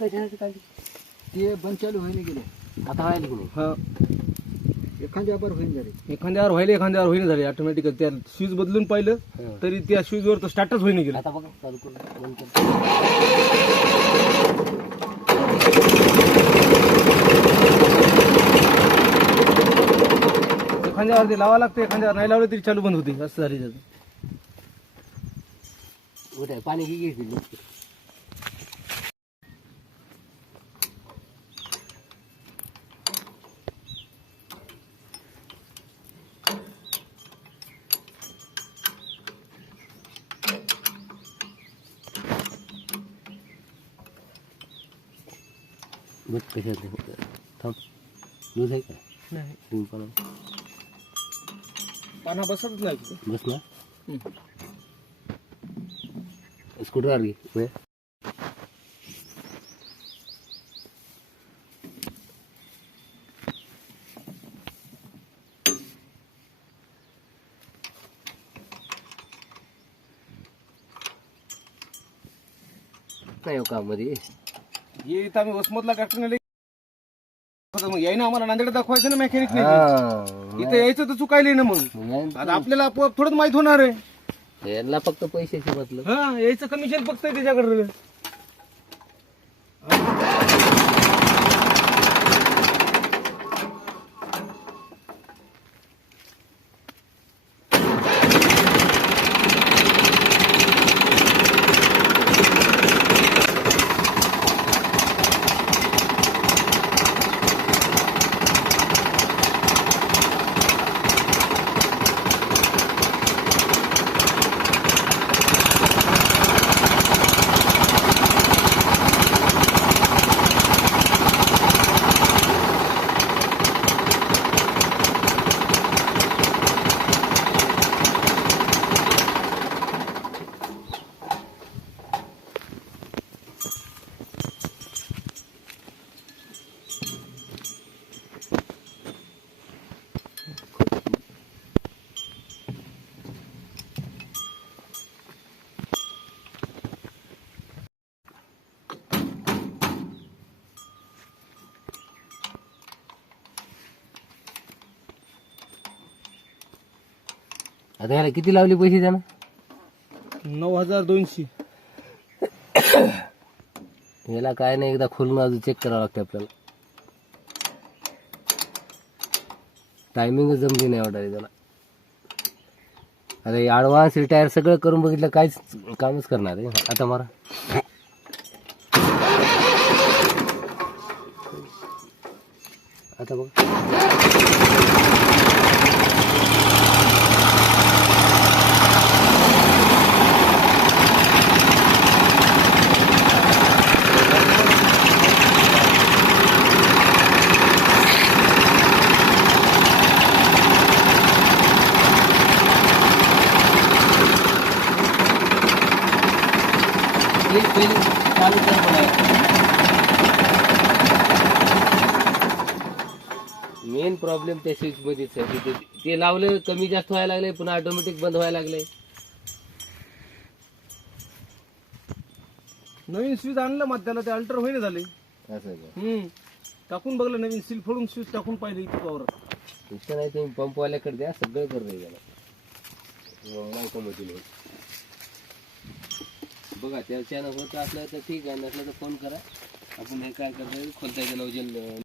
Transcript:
कशासाठी काढली? ते बंद चालू व्हायला गेले आता व्हायला की नाही? हा एखाद्यावर होईन झाले एखाद्यावर होईना झाले ऑटोमॅटिक. त्या स्विच बदलून पाहिलं तरी त्या स्विच वर तर स्टार्टच होईना गेलं. आता बघा चालू करून बंद करून. एखाद्यावर ते लावा लागतं, एखाद्यावर नाही लावलं तरी चालू बंद होते. असं झाले त्याचं. उठा पाणी घेतली. बस कशात थांब. लूज आहे का? नाही पाना पाना बसतच नाही. बस ना. स्कूटर घे. काय हो काम मध्ये हे इथं आम्ही वसमतला ट्रॅक्टर नेले. मग यायनं आम्हाला नांदेड दाखवायचं ना मेकॅनिक. इथं यायचं तर चुकायला ना. मग आता आपल्याला आपोआप थोडंच माहित होणार आहे. यांना फक्त पैशाची मतलब. हा यायचं कमिशन फक्त आहे त्याच्याकडे. आता याला किती लावले पैसे त्यानं? 9200. याला काय नाही, एकदा खोलून अजून चेक करावं लागतं आपल्याला. टायमिंगच जमली नाही वाटत त्याला. अरे ॲडव्हान्स रिटायर सगळं करून बघितलं, काहीच कामच करणार आहे. आता मारा. आता बघ चालू मेन प्रॉब्लेम त्या स्विच मध्येच आहे. ते लावलं कमी जास्त व्हायला लागले, पुन्हा ऑटोमॅटिक बंद व्हायला लागले. नवीन स्विच आणलं मग त्याला ते अल्टर होईना झाले. असं टाकून बघलं, नवीन सील फोडून स्विच टाकून पाहिलं इतकं पावर. इतकं नाही, तुम्ही पंपवाल्याकडे द्या, सगळं करते याला. बघा त्या चॅनल होत असलं तर ठीक आहे, नसलं तर फोन करा. आपण हे काय करतो, खोलता येतं नवजेल